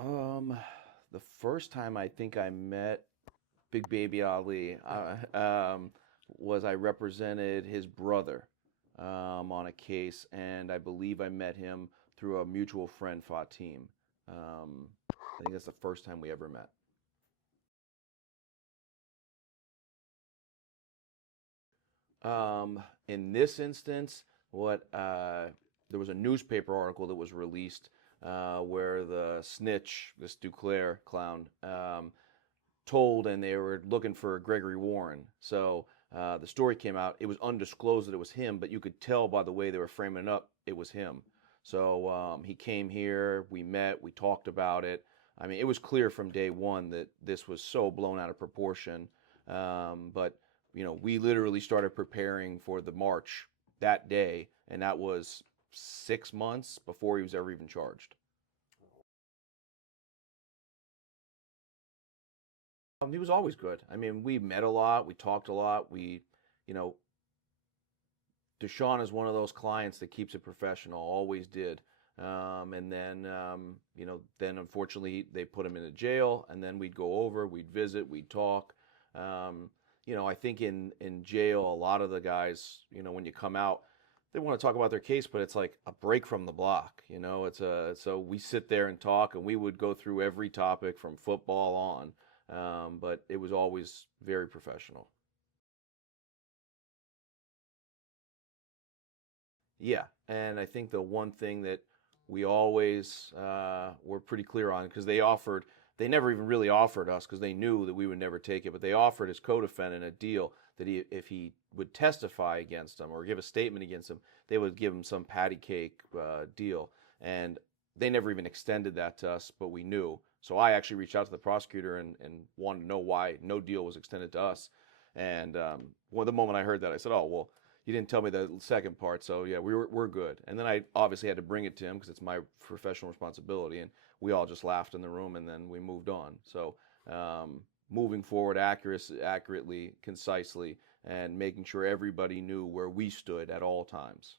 Um, the first time I think I met Big Baby Ali was I represented his brother on a case, and I believe I met him through a mutual friend fought team. I think that's the first time we ever met. In this instance, what there was a newspaper article that was released where the snitch, this Duclair clown, told, and they were looking for Gregory Warren. So the story came out. It was undisclosed that it was him, but you could tell by the way they were framing it up, it was him. So he came here, we met, we talked about it. I mean, it was clear from day one that this was so blown out of proportion. But we literally started preparing for the march that day, and that was 6 months before he was ever even charged. He was always good. I mean, we met a lot, we talked a lot. You know, Deshaun is one of those clients that keeps it professional, always did. And then, then unfortunately they put him into jail, and then we'd go over, we'd visit, we'd talk. I think in jail, a lot of the guys, when you come out, they want to talk about their case, but it's like a break from the block. So we sit there and talk, and we would go through every topic from football on. But it was always very professional. Yeah, and I think the one thing that we always were pretty clear on, because they never even really offered us because they knew that we would never take it, but they offered his co-defendant a deal that if he would testify against them or give a statement against him, they would give him some patty cake deal. And they never even extended that to us, but we knew. So I actually reached out to the prosecutor and wanted to know why no deal was extended to us. And well, the moment I heard that, I said, "Oh well, you didn't tell me the second part, so yeah, we're good." And then I obviously had to bring it to him because it's my professional responsibility, and we all just laughed in the room, and then we moved on. So moving forward, accurately, concisely, and making sure everybody knew where we stood at all times.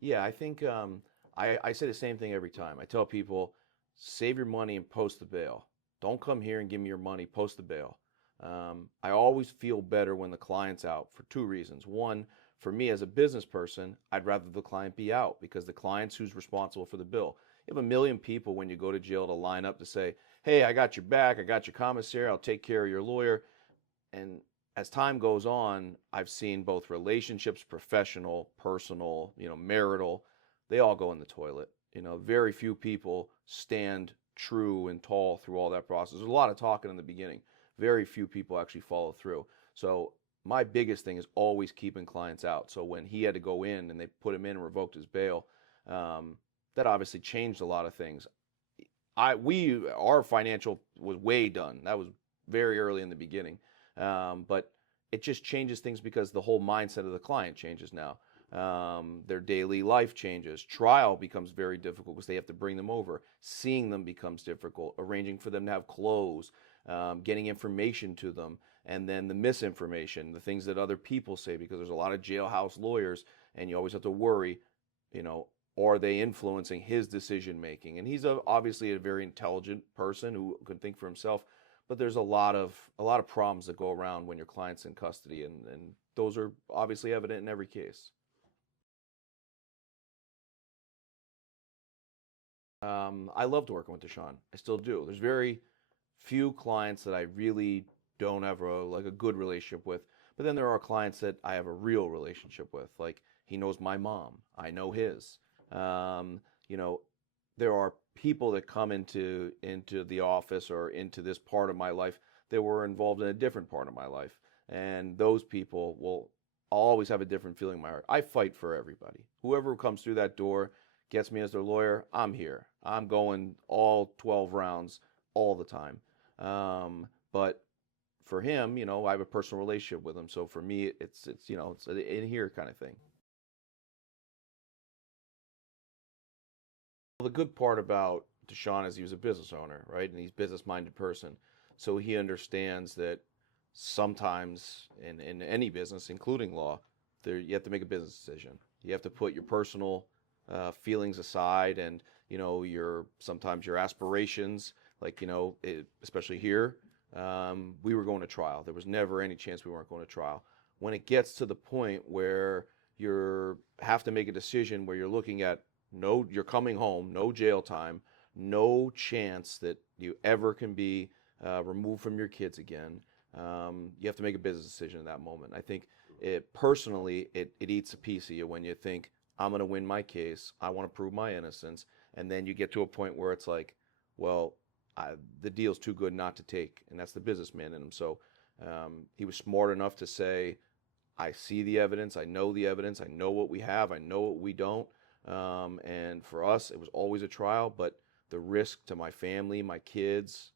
Yeah, I think I say the same thing every time. I tell people, save your money and post the bail. Don't come here and give me your money, post the bail. I always feel better when the client's out for two reasons. One, for me as a business person, I'd rather the client be out because the client's who's responsible for the bill. You have a million people when you go to jail to line up to say, hey, I got your back, I got your commissary, I'll take care of your lawyer. And as time goes on, I've seen both relationships, professional, personal, marital, they all go in the toilet. Very few people stand true and tall through all that process. There's a lot of talking in the beginning. Very few people actually follow through. So my biggest thing is always keeping clients out. So when he had to go in and they put him in and revoked his bail, that obviously changed a lot of things. Our financial was way done. That was very early in the beginning. But it just changes things because the whole mindset of the client changes now. Their daily life changes. Trial becomes very difficult because they have to bring them over. Seeing them becomes difficult. Arranging for them to have clothes, getting information to them, and then the misinformation, the things that other people say, because there's a lot of jailhouse lawyers, and you always have to worry, you know, are they influencing his decision making? And obviously a very intelligent person who can think for himself, but there's a lot of problems that go around when your client's in custody, and those are obviously evident in every case. I loved working with Deshaun. I still do. There's very few clients that I really don't have a good relationship with, but then there are clients that I have a real relationship with. Like he knows my mom, I know his. Um, you know, there are people that come into the office or into this part of my life that were involved in a different part of my life, and those people will always have a different feeling in my heart. I fight for everybody. Whoever comes through that door gets me as their lawyer. I'm here. I'm going all 12 rounds all the time. But for him, I have a personal relationship with him. So for me, it's an in here kind of thing. Well, the good part about Deshaun is he was a business owner, right? And he's a business-minded person. So he understands that sometimes in any business, including law, you have to make a business decision. You have to put your personal feelings aside, and your sometimes your aspirations, like especially here, we were going to trial. There was never any chance we weren't going to trial. When it gets to the point where you have to make a decision where you're looking at no, you're coming home, no jail time, no chance that you ever can be removed from your kids again. You have to make a business decision in that moment. I think it eats a piece of you when you think, I'm going to win my case. I want to prove my innocence. And then you get to a point where it's like, well, the deal's too good not to take. And that's the businessman in him. So he was smart enough to say, I see the evidence. I know the evidence. I know what we have. I know what we don't. And for us, it was always a trial. But the risk to my family, my kids,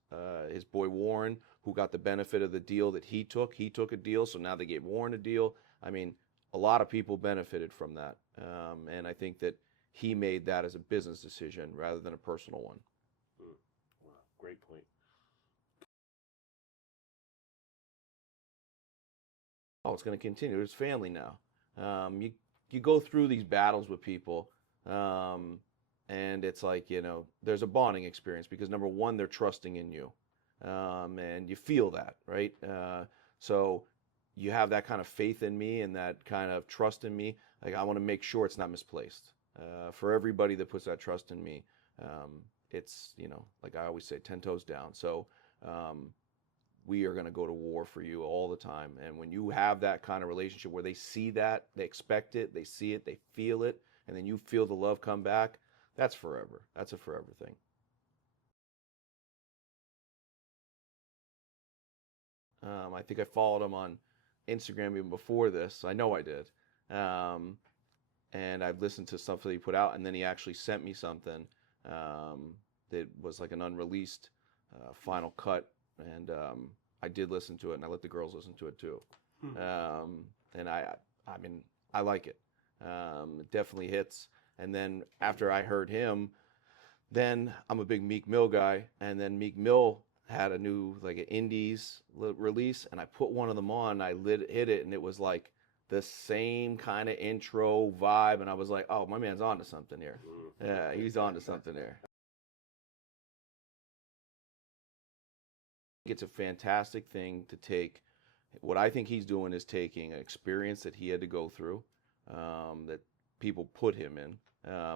his boy Warren, who got the benefit of the deal that he took a deal. So now they gave Warren a deal. I mean, a lot of people benefited from that. And I think that he made that as a business decision rather than a personal one. Wow, great point. Oh, it's going to continue. There's family now. You go through these battles with people, and it's like, there's a bonding experience because number one, they're trusting in you, and you feel that, right? So you have that kind of faith in me and that kind of trust in me. Like I want to make sure it's not misplaced. For everybody that puts that trust in me, it's like I always say, 10 toes down. So we are going to go to war for you all the time. And when you have that kind of relationship where they see that, they expect it, they see it, they feel it, and then you feel the love come back, that's forever. That's a forever thing. I think I followed him on Instagram even before this. I know I did. Um, and I've listened to stuff that he put out, and then he actually sent me something that was like an unreleased final cut, and I did listen to it, and I let the girls listen to it too. And I mean, I like it. It definitely hits. And then after I heard him, then I'm a big Meek Mill guy, and then Meek Mill had a new like an indies release, and I put one of them on. I hit it, and it was like the same kind of intro vibe, and I was like, oh, my man's onto something here. Yeah, he's onto something there. It's a fantastic thing to take. What I think he's doing is taking an experience that he had to go through, that people put him in,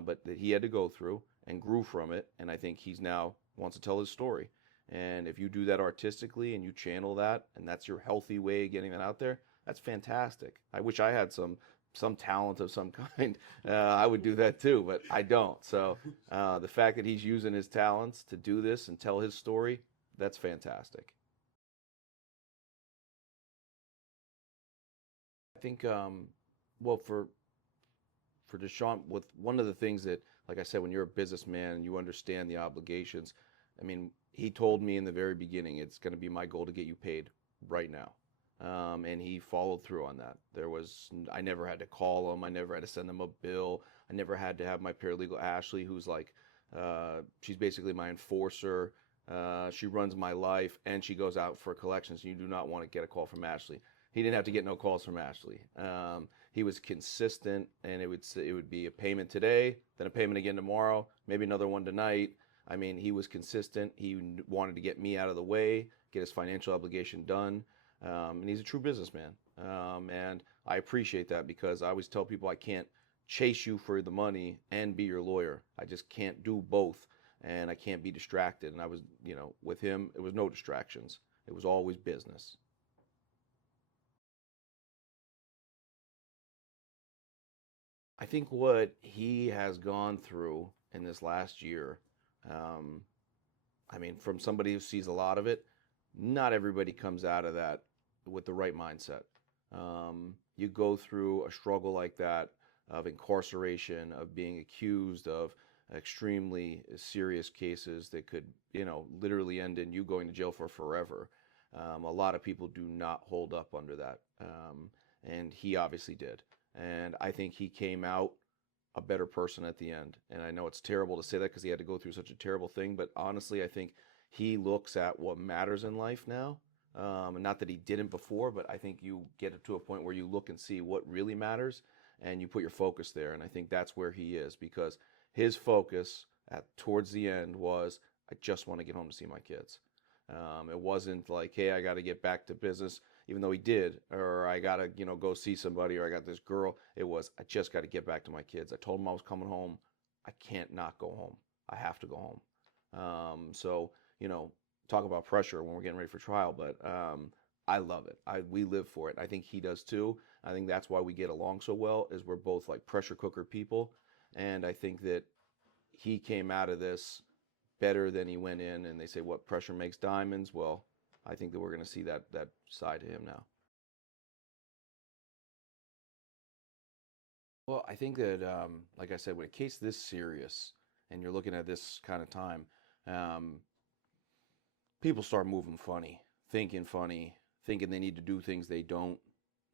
but that he had to go through and grew from it. And I think he's now wants to tell his story. And if you do that artistically and you channel that, and that's your healthy way of getting that out there, that's fantastic. I wish I had some talent of some kind. I would do that too, but I don't. So the fact that he's using his talents to do this and tell his story, that's fantastic. I think, well, for Deshaun, with one of the things that, like I said, when you're a businessman and you understand the obligations, I mean, he told me in the very beginning, it's going to be my goal to get you paid right now. And he followed through on that. I never had to call him. I never had to send him a bill. I never had to have my paralegal, Ashley, who's like, she's basically my enforcer. She runs my life and she goes out for collections. You do not want to get a call from Ashley. He didn't have to get no calls from Ashley. He was consistent, and it would be a payment today, then a payment again tomorrow, maybe another one tonight. I mean, he was consistent. He wanted to get me out of the way, get his financial obligation done, and he's a true businessman. And I appreciate that because I always tell people I can't chase you for the money and be your lawyer. I just can't do both, and I can't be distracted. And I was, with him, it was no distractions. It was always business. I think what he has gone through in this last year, um, I mean, from somebody who sees a lot of it, not everybody comes out of that with the right mindset. You go through a struggle like that of incarceration, of being accused of extremely serious cases that could, literally end in you going to jail for forever. A lot of people do not hold up under that. And he obviously did. And I think he came out a better person at the end. And I know it's terrible to say that because he had to go through such a terrible thing, but honestly, I think he looks at what matters in life now. And not that he didn't before, but I think you get to a point where you look and see what really matters. and you put your focus there. And I think that's where he is, because his focus towards the end was, I just want to get home to see my kids. It wasn't like, hey, I got to get back to business, even though he did, or I got to, go see somebody, or I got this girl. It was, I just got to get back to my kids. I told him I was coming home. I can't not go home. I have to go home. So, talk about pressure when we're getting ready for trial, but I love it. We live for it. I think he does too. I think that's why we get along so well, is we're both like pressure cooker people. And I think that he came out of this better than he went in. And they say, what, pressure makes diamonds? Well, I think that we're going to see that side to him now. Well, I think that, like I said, with a case this serious and you're looking at this kind of time, people start moving funny, thinking they need to do things they don't,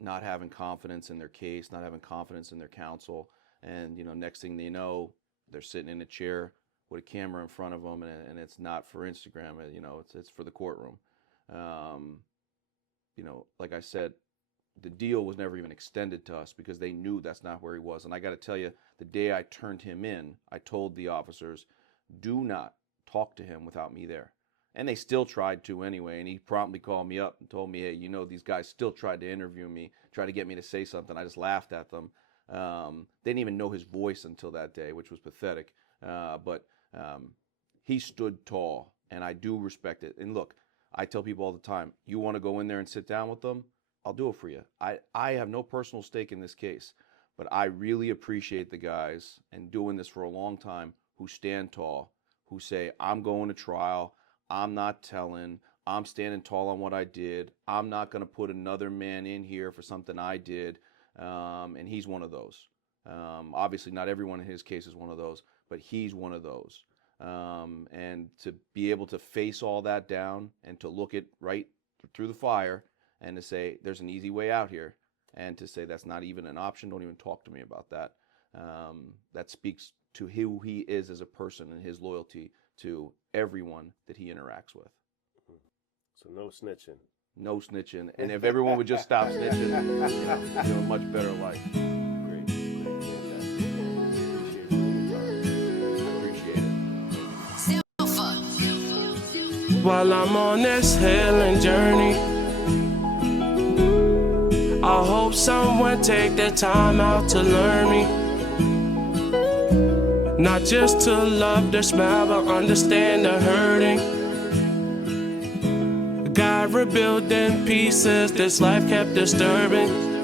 not having confidence in their case, not having confidence in their counsel. And, next thing they know, they're sitting in a chair with a camera in front of them, and it's not for Instagram, it's for the courtroom. Like I said, the deal was never even extended to us because they knew that's not where he was. And I got to tell you, the day I turned him in, I told the officers, do not talk to him without me there. And they still tried to anyway. And he promptly called me up and told me, hey, these guys still tried to interview me, tried to get me to say something. I just laughed at them. They didn't even know his voice until that day, which was pathetic. But he stood tall, and I do respect it. And look, I tell people all the time, you want to go in there and sit down with them? I'll do it for you. I have no personal stake in this case, but I really appreciate the guys, and doing this for a long time, who stand tall, who say, I'm going to trial, I'm not telling, I'm standing tall on what I did, I'm not going to put another man in here for something I did, and he's one of those. Obviously, not everyone in his case is one of those, but he's one of those. And to be able to face all that down and to look it right through the fire and to say, there's an easy way out here, and to say that's not even an option, don't even talk to me about that. That speaks to who he is as a person and his loyalty to everyone that he interacts with. So no snitching. No snitching. And if everyone would just stop snitching, we'd have a much better life. Great, fantastic. Appreciate it. While I'm on this healing journey, I hope someone take the time out to learn me. Not just to love the smile, but understand the hurting. God rebuilding pieces this life kept disturbing.